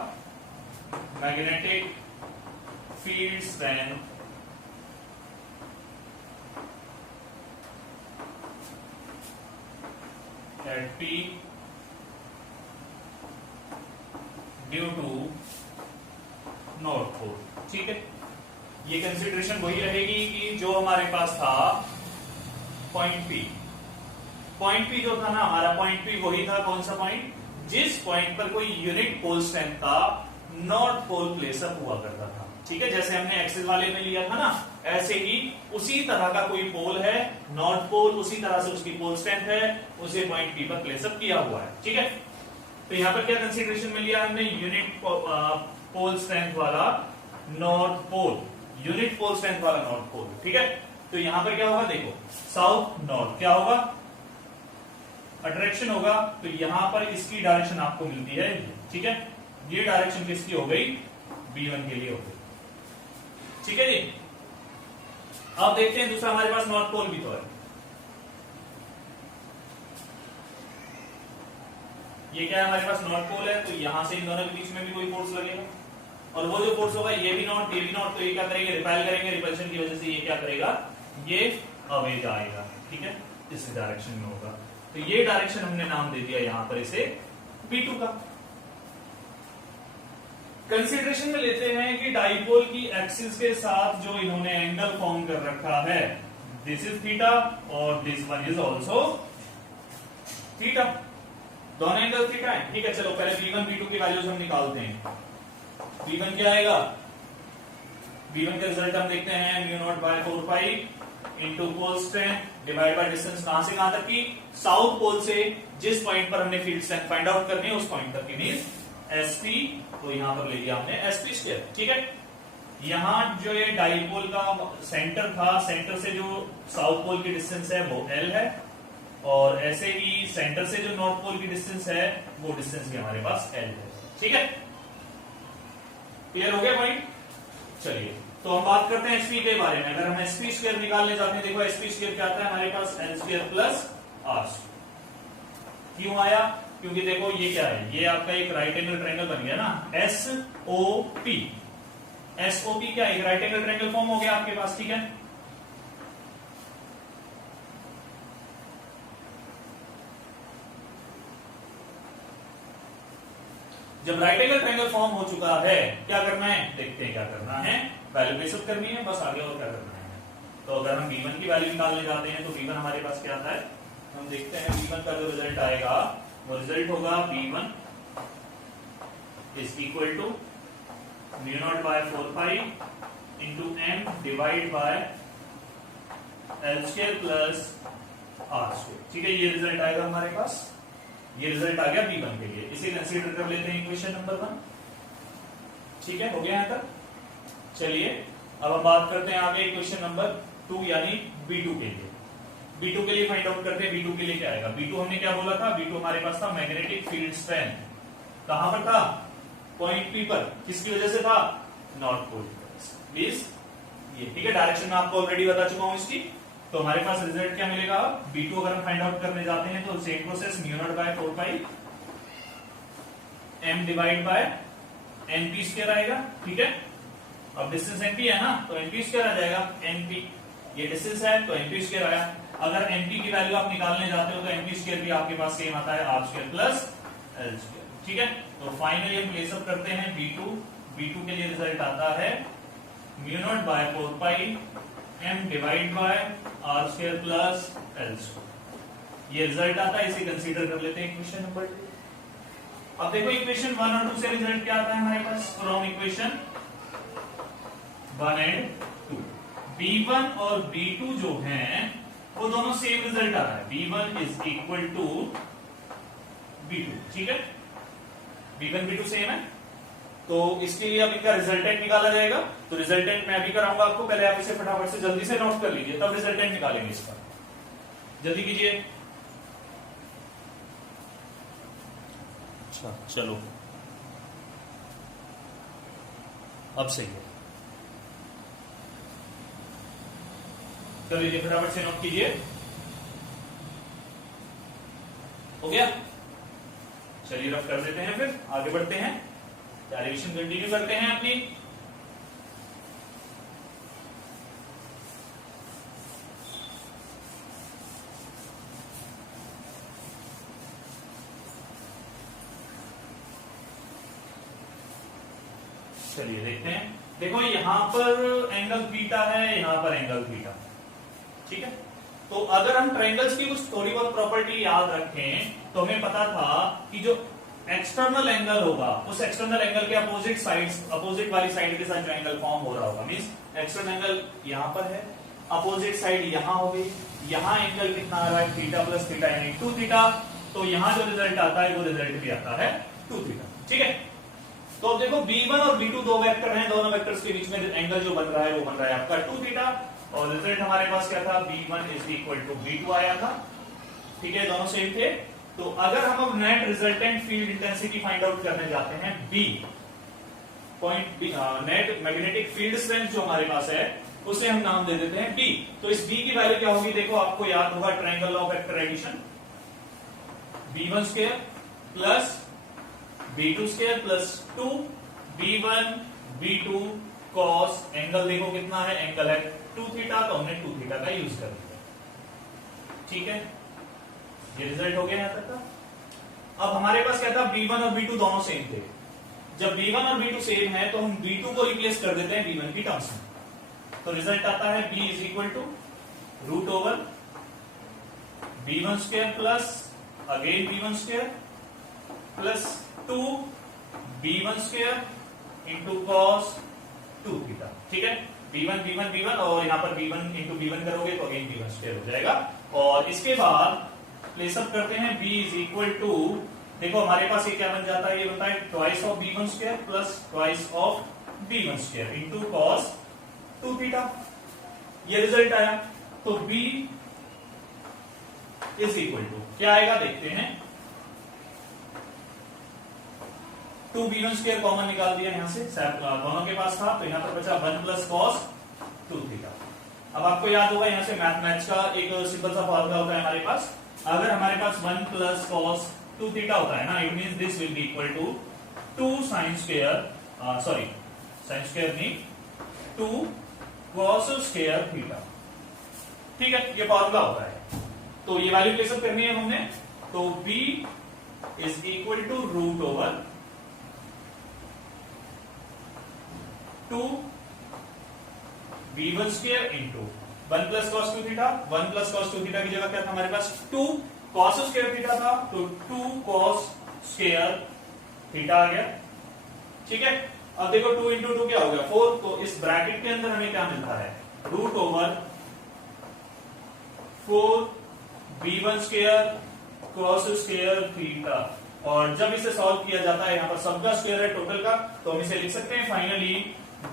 magnetic field strength at P due to north pole, ठीक है। ये कंसीडरेशन वही रहेगी कि जो हमारे पास था पॉइंट P, पॉइंट पी जो था ना हमारा, पॉइंट पी वही था, कौन सा पॉइंट, जिस पॉइंट पर कोई यूनिट पोल स्ट्रेंथ का नॉर्थ पोल प्लेसअप हुआ करता था। ठीक है, जैसे हमने एक्सिस वाले में लिया था ना, ऐसे ही उसी तरह का कोई पोल है नॉर्थ पोल, उसी तरह से उसकी पोल स्ट्रेंथ है, उसे पॉइंट पी पर प्लेसअप किया हुआ है। ठीक है, तो यहां पर क्या कंसीडरेशन में लिया हमने, यूनिट पोल स्ट्रेंथ वाला north pole, unit pole strength वाला नॉर्थ पोल। ठीक है, तो यहां पर क्या होगा, देखो साउथ नॉर्थ क्या होगा, अट्रैक्शन होगा, तो यहां पर इसकी डायरेक्शन आपको मिलती है। ठीक है, ये डायरेक्शन किसकी हो गई, B1 के लिए हो गई। ठीक है जी, अब देखते हैं दूसरा हमारे पास नॉर्थ पोल भी तो है। ये क्या है हमारे पास, नॉर्थ पोल है, तो यहां से इन दोनों के बीच में भी कोई फोर्स लगेगा, और वो जो फोर्स होगा ये भी नॉट, ये भी नॉट, तो ये क्या करेंगे, रिपेल करेंगे, रिपल्शन की वजह से ये क्या करेगा, ये अवे जाएगा। ठीक है, इस डायरेक्शन में होगा, तो ये डायरेक्शन हमने नाम दे दिया यहां पर इसे B2 का। कंसीडरेशन में लेते हैं कि डाइपोल की एक्सिस के साथ जो इन्होंने एंगल फॉर्म कर रखा है, दिस इज थीटा और this one is also theta, दोनों एंगल थीटा है। ठीक है, चलो पहले B1 B2 की वैल्यूज हम निकालते हैं। B1 क्या आएगा, B1 का रिजल्ट हम देखते हैं, mu not by 4 pi into pole strength divide by distance, कहां से कहां तक की, साउथ पोल से जिस पॉइंट पर हमने फील्ड स्ट्रेंथ फाइंड आउट करनी है उस पॉइंट तक की, मींस SP, तो यहां पर ले लिया हमने SP स्क्वायर। ठीक है, यहां जो ये डाइपोल का सेंटर था, सेंटर से जो साउथ पोल की डिस्टेंस है वो L है, और ऐसे ही सेंटर से जो नॉर्थ पोल की डिस्टेंस है वो डिस्टेंस भी हमारे पास L है। ठीक है, क्लियर हो गया पॉइंट। चलिए, तो हम बात करते हैं SP के बारे में। अगर हम SP स्क्वायर निकालने जाते हैं, देखो SP स्क्वायर क्या आता है हमारे पास, L स्क्वायर प्लस R। क्यों आया, क्योंकि देखो ये क्या है, ये आपका एक राइट एंगल ट्रायंगल बन गया ना, SOP। SOP क्या है, एक राइट एंगल ट्रायंगल फॉर्म हो गया आपके पास। ठीक है, जब राइट एंगल ट्रायंगल फॉर्म हो चुका है, क्या करना है, देखते हैं क्या करना है, वैल्यू बेसिक करनी है बस, आगे और क्या करना है। तो अगर हम B1 की वैल्यू निकालने जाते हैं, तो B1 हमारे पास क्या आता है, हम देखते हैं B1 का जो रिजल्ट आएगा, वो रिजल्ट होगा B1 is equal to mu not by 4 pi into M divide by L square plus R square. ठीक है, ये रिजल्ट आएगा हमारे पास, ये रिजल्ट आ गया B1 के लिए, इसे कंसीडर कर लेते हैं इक्वेशन नंबर 1। ठीक है, हो गया यहां तक। चलिए, अब हम बात करते हैं आगे इक्वेशन नंबर 2 यानी B2 के लिए। B2 के लिए फाइंड आउट करते हैं, B2 के लिए क्या आएगा, B2 हमने क्या बोला था, B2 हमारे पास था मैग्नेटिक फील्ड स्ट्रेंथ, कहां पर था, पॉइंट P पर, किसकी वजह से था, नॉर्थ पोल की वजह से, प्लीज ये। ठीक है, डायरेक्शन मैं आपको ऑलरेडी बता चुका हूं इसकी। तो हमारे पास रिजल्ट क्या मिलेगा, B2 अगर हम फाइंड आउट करने जाते हैं तो same process, mu not by 4 pi M divide by NP square आएगा। ठीक है, अब डिस्टेंस NP है ना, तो NP स्क्वायर आ जाएगा, NP ये डिस्टेंस है तो NP स्क्वायर आया। अगर NP की वैल्यू आप निकालने जाते हो तो NP स्क्वायर भी आपके पास सेम आता है, R square plus L square. ठीक है, तो फाइनली हम प्लेसअप करते हैं B2 के लिए रिजल्ट आता है mu not by 4 pi M divide by R square plus L square, ये रिजल्ट आता है, इसे कंसीडर कर लेते हैं इक्वेशन नंबर 2। अब देखो इक्वेशन 1 और 2 से रिजल्ट क्या आता है हमारे पास, फ्रॉम इक्वेशन 1 एंड 2, B1 और B2 जो हैं वो दोनों सेम रिजल्ट आ रहा है, B1 is equal to B2। ठीक है, B1 B2 सेम है, तो इसके लिए अब इनका रिजल्टेंट निकाला जाएगा। तो रिजल्टेंट मैं अभी कराऊंगा आपको, पहले आप इसे फटाफट से जल्दी से नोट कर लीजिए, तब रिजल्टेंट निकालेंगे इसका, जल्दी कीजिए। अच्छा चलो, अब सही है, कर लीजिए फटाफट से नोट कीजिए। हो गया, चलिए रफ कर देते हैं, फिर आगे बढ़ते हैं, डेरिवेशन कंटिन्यू करते हैं अपनी। चलिए देखते हैं, देखो यहां पर एंगल थीटा है, यहां पर एंगल थीटा। ठीक है, तो अगर हम ट्रायंगल्स की कुछ थोड़ी बहुत प्रॉपर्टी याद रखें तो हमें पता था कि जो एक्सटर्नल एंगल होगा उस एक्सटर्नल एंगल के अपोजिट साइड्स, अपोजिट वाली साइड के साथ ट्रायंगल फॉर्म हो रहा होगा। मींस एक्सटर्नल एंगल यहां पर है, अपोजिट साइड यहां होगी, यहां एंगल कितना आ रहा है थीटा प्लस थीटा यानी 2 थीटा। तो यहां जो रिजल्ट आता है वो रिजल्ट भी आता है 2 थीटा। ठीक है, तो अब देखो B1 और B2 दो वेक्टर हैं, दोनों वेक्टर्स के बीच में एंगल जो बन रहा है वो बन रहा है आपका 2 थीटा और रिजल्ट हमारे पास क्या था B1 is equal to B2 आया था। ठीक है, दोनों सेम थे। तो अगर हम अब net resultant field intensity find out करने जाते हैं B point net magnetic field strength जो हमारे पास है उसे हम नाम दे देते हैं B। तो इस B की वैल्यू क्या होगी, देखो आपको याद होगा triangle of vector addition, B1 square plus B2 square plus 2 B1 B2 cos angle देखो कितना है, एंगल है 2 थीटा, तो हमने 2 थीटा का यूज कर दिया। ठीक है, ये रिजल्ट हो गया यहां तक का। अब हमारे पास क्या था, B1 और B2 दोनों सेम थे। जब B1 और B2 सेम है तो हम B2 को रिप्लेस कर देते हैं B1 की टर्म्स में, तो रिजल्ट आता है B is equal to root over B1 square plus again B1 square plus 2 B1 square into cos 2 theta. ठीक है, B1 B1 B1 और यहाँ पर B1 इंटू B1 करोगे तो अगेन B1 स्क्वायर हो जाएगा। और इसके बाद प्लेसअप करते हैं B इज इक्वल टू, देखो हमारे पास ये क्या बन जाता है, ये बनता है twice of B1 square plus twice of B1 square into cos 2 theta. ये रिजल्ट आया। तो B इज इक्वल टू क्या आएगा देखते हैं, 2 B1 स्क्वायर कॉमन निकाल दिया यहां से, दोनों के पास था तो यहां पर बचा 1 प्लस कॉस 2 थीटा। अब आपको याद होगा यहां से मैथमेटिक्स का एक सिंपल सा फॉर्मूला होता है हमारे पास, अगर हमारे पास 1 प्लस कॉस 2 थीटा होता है ना, it means this will be equal to 2 sine square, sorry sine square नहीं 2 कॉस स्क्वायर थीटा। ठीक है, ये फॉर्मूला होता है। तो ये वैल्यू प्लेसअप करनी है हमने, तो B is equal to root over 2 B1 square into 1 plus cos 2 theta, 1 plus cos 2 theta की जगह क्या था हमारे पास 2 कॉस स्क्वायर थीटा था, तो 2 कॉस स्क्वायर थीटा आ गया। ठीक है, अब देखो 2 इंटू 2 क्या हो गया 4, तो इस ब्रैकेट के अंदर हमें क्या मिलता है root over 4 B1 square cos square theta. और जब इसे सॉल्व किया जाता है, यहां पर सबका स्क्वायर है टोटल का, तो हम इसे लिख सकते हैं finally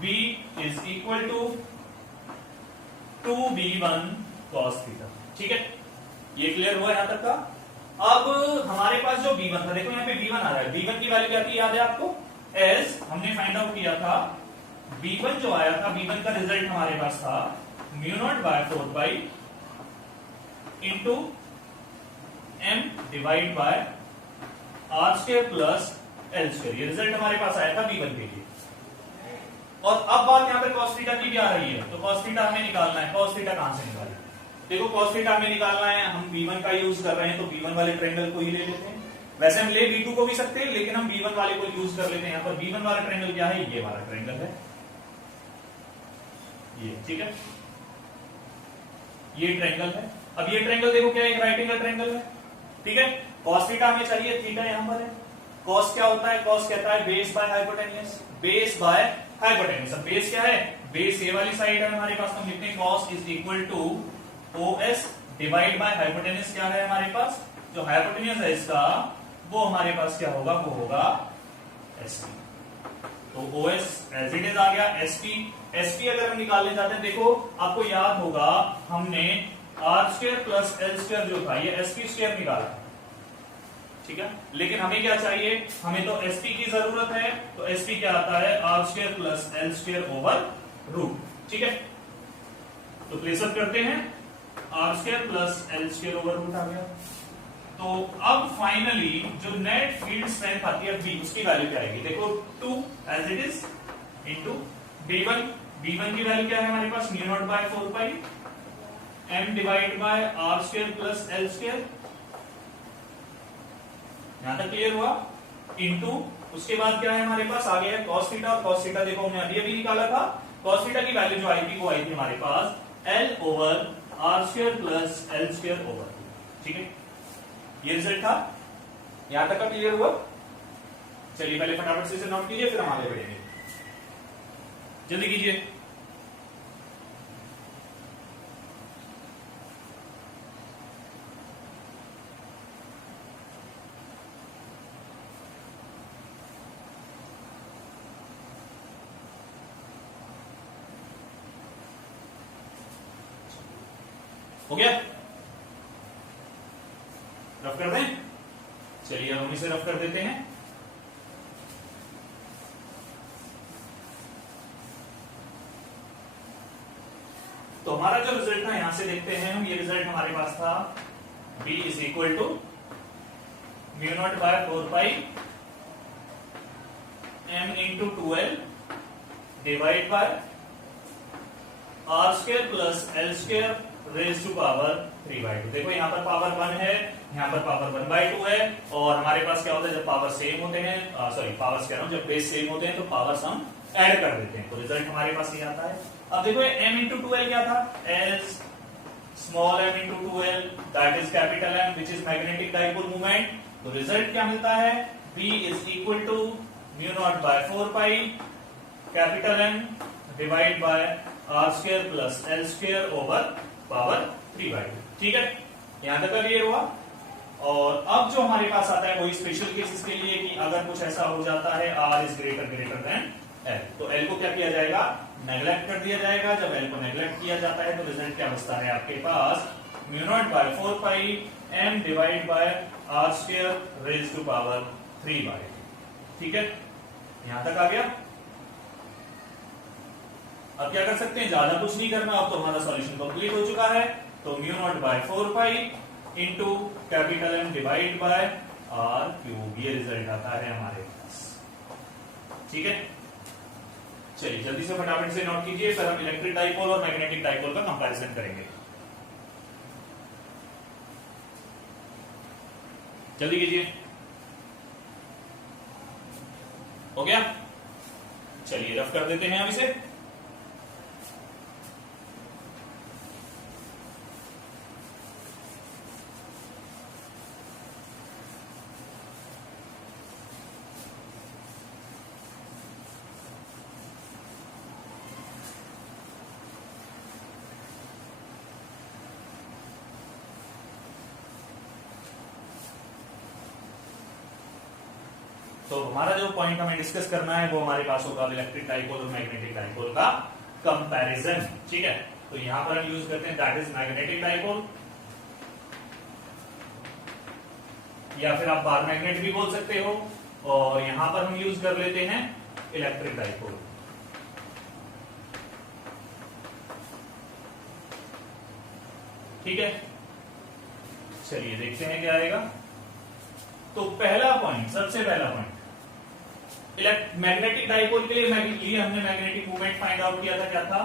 B is equal to 2B1 cos theta. ठीक है, ये क्लियर हुआ यहां तक का। अब हमारे पास जो B1 था, देखो यहां पे B1 आ रहा है, B1 की वैल्यू क्या थी याद है आपको, एज हमने फाइंड आउट किया था B1 जो आया था, B1 का रिजल्ट हमारे पास था म्यू0 by 4 pi into m divide by R square plus L square. ये रिजल्ट हमारे पास आया था B1 के लिए। और अब बात यहां पे cos थीटा की भी आ रही है, तो cos थीटा हमें निकालना है। cos थीटा कहां से निकालें, देखो cos थीटा हमें निकालना है, हम B1 का यूज कर रहे हैं तो B1 वाले ट्रायंगल को ही ले लेते हैं। वैसे हम ले B2 को भी सकते हैं, लेकिन हम B1 वाले को यूज कर लेते हैं। यहां पर B1 वाला ट्रायंगल क्या है, ये वाला ट्रायंगल है ये। ठीक है, ये ट्रायंगल है। अब ये ट्रायंगल देखो क्या है, एक राइट एंगल ट्रायंगल है। ठीक है, cos थीटा हमें चाहिए, थीटा यहां पर है। cos क्या होता है, cos कहता है base by hypotenuse, base by hypotenuse. अब बेस क्या है, बेस ये वाली साइड है हमारे पास, हम लिखते हैं cos is equal to OS divide by hypotenuse क्या है हमारे पास, जो हाइपोटेन्यूज है इसका वो हमारे पास क्या होगा, वो होगा SP। तो OS एज इट इज आ गया, SP अगर हम निकालने जाते हैं, देखो आपको याद होगा हमने R square plus L square जो था ये SP स्क्वायर निकाला। ठीक है, लेकिन हमें क्या चाहिए, हमें तो SP की जरूरत है, तो SP क्या आता है R square plus L square over root. ठीक है, तो प्लेसअप करते हैं, R square plus L square over root आ गया। तो अब फाइनली जो नेट फील्ड स्ट्रेंथ आती है B, उसकी वैल्यू क्या आएगी, देखो 2 as it is into B1 की वैल्यू क्या है हमारे पास म्यू0 by 4 pi m divide by R square plus L square. यहां तक क्लियर हुआ, इंटू उसके बाद क्या है हमारे पास आ गया है cos थीटा। और cos थीटा देखो हमने अभी अभी निकाला था, cos थीटा की वैल्यू जो आई थी वो आई थी हमारे पास L over R square plus L square over. ठीक है, ये रिजल्ट था। यहां तक का क्लियर हुआ? चलिए पहले फटाफट से इसे नोट कीजिए, फिर हम आगे बढ़ेंगे। जल्दी कीजिए। हो गया? रफ कर दें? चलिए हम इसे रफ कर देते हैं। तो हमारा जो रिजल्ट था यहां से देखते हैं हम, ये रिजल्ट हमारे पास था b is equal to mu not by 4 pi m into 2l divide by R square plus L square raise to power 3/2। देखो यहाँ पर पावर 1 है, यहाँ पर पावर 1/2 है, और हमारे पास क्या होता है जब पावर सेम होते हैं, सॉरी पावर्स कह रहा हूं, जब बेस सेम होते हैं तो पावर्स हम ऐड कर देते हैं, तो रिजल्ट हमारे पास ये आता है। अब देखो m इंटू 2l क्या था, as small m into 2l that is capital M which is magnetic dipole moment. तो रिजल्ट क्या मिलता है, b is equal to mu not by 4 pi capital M divide by R square plus L square over power 3/2। ठीक है, यहां तक clear हुआ। और अब जो हमारे पास आता है वही स्पेशल केसेस के लिए कि अगर कुछ ऐसा हो जाता है r is greater than l, तो l को क्या किया जाएगा, नेग्लेक्ट कर दिया जाएगा। जब l को नेग्लेक्ट किया जाता है तो रिजल्ट क्या बचता है आपके पास, mu not by 4 pi m divide by R square raise to power 3/2। ठीक है, यहां तक आ गया। अब क्या कर सकते हैं, ज्यादा कुछ नहीं करना, अब तो हमारा सॉल्यूशन कंप्लीट हो चुका है। तो mu not by 4 pi into capital M divide by R cube, ये रिजल्ट आता है हमारे पास। ठीक है, चलिए जल्दी से फटाफट से नोट कीजिए, फिर हम इलेक्ट्रिक डाइपोल और मैग्नेटिक डाइपोल का कंपैरिजन करेंगे। जल्दी कीजिए। हो गया? चलिए रफ कर देते हैं हम इसे। तो हमारा जो पॉइंट हमें डिस्कस करना है वो हमारे पास होगा इलेक्ट्रिक डाइपोल और मैग्नेटिक डाइपोल का कंपैरिजन। ठीक है, तो यहां पर हम यूज करते हैं दैट इज मैग्नेटिक डाइपोल, या फिर आप बार मैग्नेट भी बोल सकते हो, और यहां पर हम यूज कर लेते हैं इलेक्ट्रिक डाइपोल। ठीक है, चलिए देखते हैं क्या आएगा। तो पहला पॉइंट, सबसे पहला पॉइंट, मैग्नेटिक डाइपोल के लिए हमने मैग्नेटिक मूवमेंट फाइंड आउट किया था, क्या था,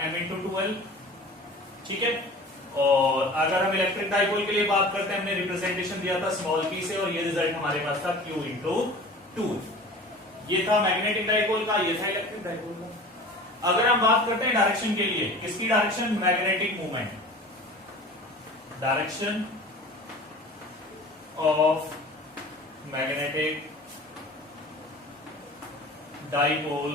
m इंटू 2l। ठीक है, और अगर हम इलेक्ट्रिक डाइपोल के लिए बात करते हैं, हमने रिप्रेजेंटेशन दिया था स्मॉल p से, और ये रिजल्ट हमारे पास था q इंटू 2। ये था मैग्नेटिक डाइपोल का, ये था इलेक्ट्रिक डाइपोल का। अगर हम बात करते हैं डायरेक्शन के लिए, किसकी direction, magnetic movement, direction of magnetic dipole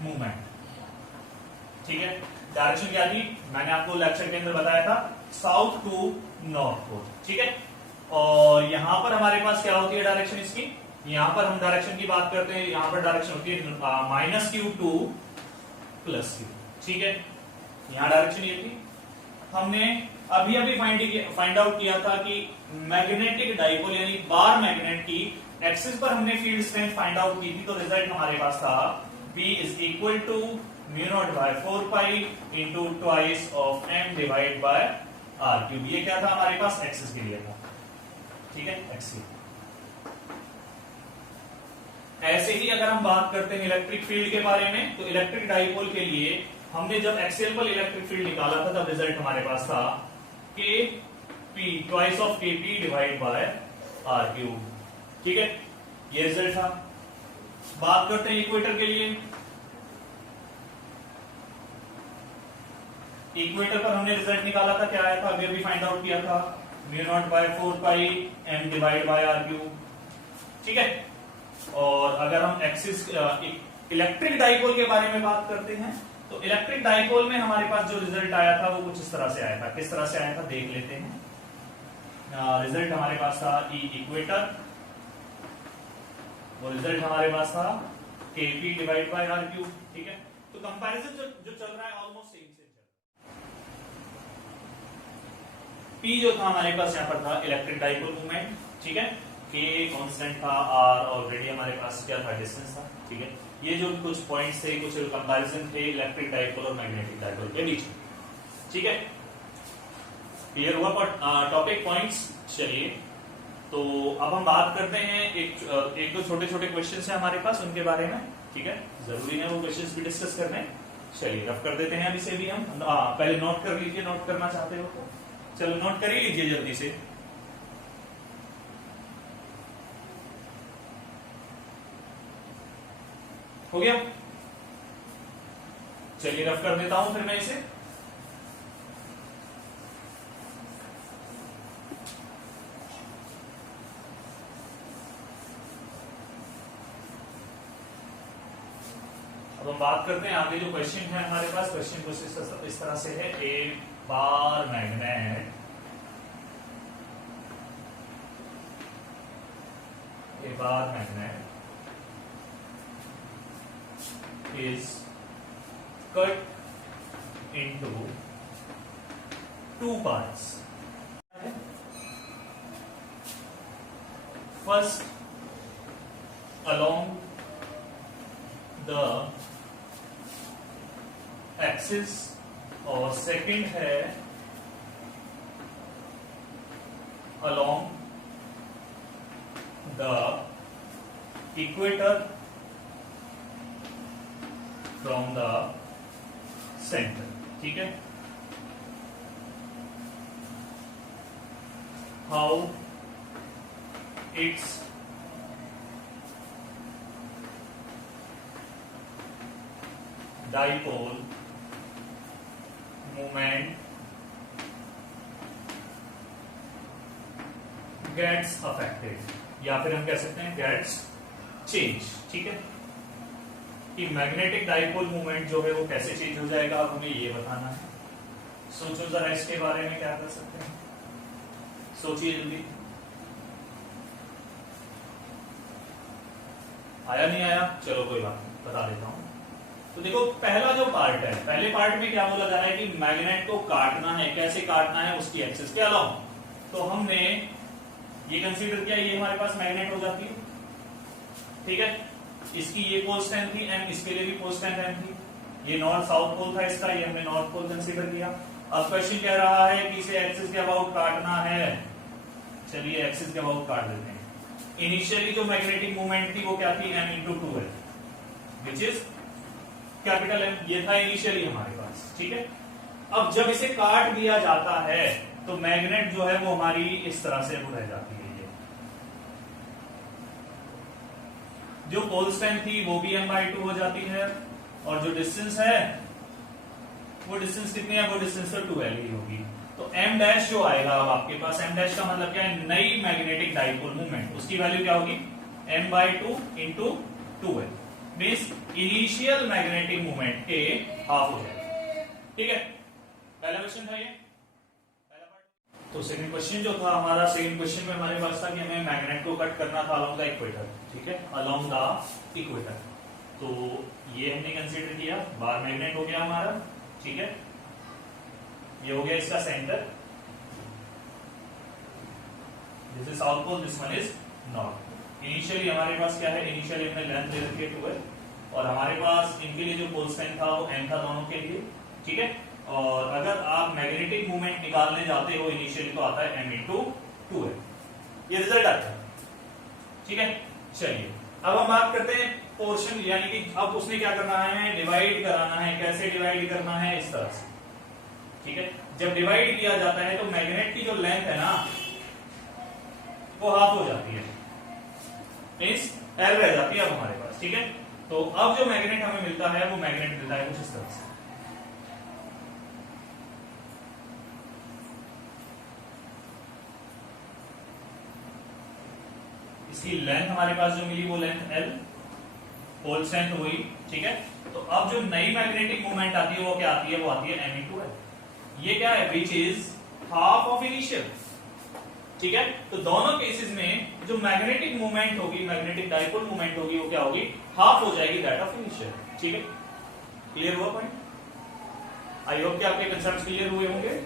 movement. ठीक है, डायरेक्शन क्या थी, मैंने आपको लेक्चर के अंदर बताया था, साउथ टू नॉर्थ पोल। ठीक है, और यहां पर हमारे पास क्या होती है डायरेक्शन इसकी, यहां पर हम डायरेक्शन की बात करते हैं, यहां पर डायरेक्शन होती है -q टू +q। ठीक है, यहां डायरेक्शन ये थी। हमने अभी अभी फाइंड आउट किया था कि मैग्नेटिक डाइपोल यानी बार मैग्नेट की एक्सिस पर हमने फील्ड स्ट्रेंथ फाइंड आउट की थी, तो रिजल्ट हमारे पास था B is equal to mu not by 4 pi into twice of m divide by r cube. ये क्या था हमारे पास, एक्सिस के लिए था। ठीक है, एक्सिस। ऐसे ही अगर हम बात करते हैं इलेक्ट्रिक फील्ड के बारे में, तो इलेक्ट्रिक डाइपोल के लिए हमने जब एक्सियल पर इलेक्ट्रिक फील्ड निकाला था, तब रिजल्ट हमारे पास था Kp twice of Kp divide by r cube. ठीक है, ये रिजल्ट था। बात करते हैं इक्वेटर के लिए, इक्वेटर पर हमने रिजल्ट निकाला था, क्या आया था, अभी अभी फाइंड आउट किया था, μ0/4 m divide by r cube, ठीक है। और अगर हम एक्सिस इलेक्ट्रिक डाइपोल के बारे में बात करते हैं, तो इलेक्ट्रिक डाइपोल में हमारे पास जो रिजल्ट आया था वो कुछ इस तरह से आया था। किस तरह से आया था देख लेते हैं। रिजल्ट हमारे पास था ई इक्वेटर, वो रिजल्ट हमारे पास था kp divide by r cube, ठीक है। तो कंपैरिजन जो चल रहा है ऑलमोस्ट सेम से चल रहा है। P जो था हमारे पास यहाँ पर था इलेक्ट्रिक डाइपोल मूवमेंट, ठीक है। K कांस्टेंट था, R ऑलरेडी हमारे पास क्या था, डिस्टेंस था, ठीक है। ये जो कुछ पॉइंट्स थे, कुछ कंपैरिजन थे इलेक्ट्रिक डाइपोल और मैग्नेटिक डाइपोल के बीच में, ठीक है। क्लियर हुआ टॉपिक पॉइंट्स। चलिए तो अब हम बात करते हैं एक दो छोटे छोटे क्वेश्चन है हमारे पास, उनके बारे में, ठीक है। जरूरी है वो क्वेश्चंस भी डिस्कस करने। चलिए रफ कर देते हैं अभी से भी हम। पहले नोट कर लीजिए, नोट करना चाहते हो तो चलो नोट कर ही लीजिए जल्दी से। हो गया, चलिए रफ कर देता हूं फिर मैं इसे। अब हम बात करते हैं आगे जो क्वेश्चन है हमारे पास। क्वेश्चन कुछ इस तरह से है, a bar magnet is cut into two parts. First, along the axis, और second है along the equator from the center, ठीक है। How its dipole moment gets affected, या फिर हम कह सकते हैं gets changed, ठीक है। कि मैग्नेटिक डाइपोल मूवमेंट जो है वो कैसे चेंज हो जाएगा, अब हमें ये बताना है। सोचो जरा इसके बारे में क्या कर सकते हैं, सोचिए जल्दी। आया नहीं आया, चलो कोई बात नहीं, बता देता हूं। तो देखो पहला जो पार्ट है, पहले पार्ट में क्या बोला जा रहा है कि मैग्नेट को काटना है, कैसे काटना है, उसकी एक्सिस के अलावा। तो हमने ये कंसीडर किया, ये हमारे पास मैग्नेट हो जाती है, ठीक है। इसकी ये पोल स्ट्रेंथ थी m, इसके लिए भी पोल स्ट्रेंथ m थी। ये नॉर्थ साउथ पोल था इसका, ये हमने नॉर्थ पोल कंसीडर किया। अब क्वेश्चन कह रहा है कि इसे एक्सिस के अबाउट काटना है। चलिए एक्सिस के अबाउट काट देते हैं। इनिशियली जो मैग्नेटिक मूवमेंट थी वो क्या थी, m into 2l, which is capital M। ये था इनिशियली हमारे पास, ठीक है। अब जब इसे काट दिया जाता है तो मैग्नेट जो है वो हमारी इस तरह से रह जाती है। जो पोल स्ट्रेंथ थी वो भी m/2 हो जाती है, और जो डिस्टेंस है वो डिस्टेंस कितनी है, वो डिस्टेंस तो 2l ही होगी। तो m डैश जो आएगा अब आपके पास, m डैश का मतलब क्या है, नई मैग्नेटिक डाइपोल मूवमेंट, उसकी वैल्यू क्या होगी, m/2 into 2l, means initial magnetic movement के हाफ हो जाएगा, ठीक है। पहला क्वेश्चन था ये, पहला पार्ट। तो सेकंड क्वेश्चन जो था हमारा, सेकंड क्वेश्चन में हमारे पास था कि हमें मैग्नेट को कट करना था अलोंग द इक्वेटर, ठीक है, अलोंग द इक्वेटर। तो ये हमने कंसीडर किया, बार मैग्नेट हो गया हमारा, ठीक है। ये हो गया इसका centre, this is south pole, this one is north. Initially हमारे पास क्या है, इनिशियली हमने लेंथ ले रखी है 2l, और हमारे पास इनके लिए जो पोल स्ट्रेंथ था वो m था दोनों के लिए, ठीक है। और अगर आप मैग्नेटिक मूवमेंट निकालने जाते हो इनिशियली तो आता है m इंटू 2l, ये रिजल्ट आता है, ठीक है। चलिए अब हम बात करते हैं पोर्शन, यानी कि अब उसने क्या करना है, डिवाइड कराना है। कैसे डिवाइड करना है, इस तरह से, ठीक है। जब डिवाइड किया जाता है तो मैग्नेट की जो लेंथ है ना वो हाफ हो जाती है, मींस l रह जाती है अब हमारे पास, ठीक है। तो अब जो मैग्नेट हमें मिलता है वो मैग्नेट मिलता है कुछ इस तरह से, इसकी लेंथ हमारे पास जो मिली वो लेंथ L, होल स्ट्रेंथ वही, ठीक है। तो अब जो नई मैग्नेटिक मोमेंट आती है वो क्या आती है, वो आती है m L। ये क्या है, which is half of initial, ठीक है। तो दोनों केसेस में जो मैग्नेटिक मोमेंट होगी, मैग्नेटिक डाइपोल मोमेंट होगी, वो क्या होगी, हाफ हो जाएगी दैट ऑफ इनिशियल, ठीक है। क्लियर हुआ पॉइंट? आई होप कि आपके कंसेप्ट क्लियर हुए होंगे।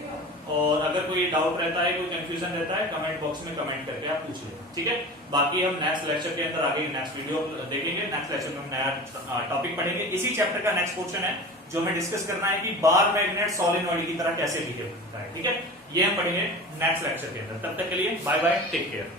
और अगर कोई डाउट रहता है, कोई कंफ्यूजन रहता है, कमेंट बॉक्स में कमेंट करके आप पूछ लें, ठीक है। बाकी हम नेक्स्ट लेक्चर के अंदर आगे नेक्स्ट वीडियो देखेंगे। नेक्स्ट लेक्चर में हम नया टॉपिक पढ़ेंगे। इसी चैप्टर का नेक्स्ट पोर्शन है जो हमें डिस्कस करना है कि बार मैग्नेट सॉलिनॉइड की तरह कैसे बिहेव करता है, ठीक है। ये हम पढ़ेंगे नेक्स्ट लेक्चर के अंदर। तब तक के लिए बाय बाय, टेक केयर।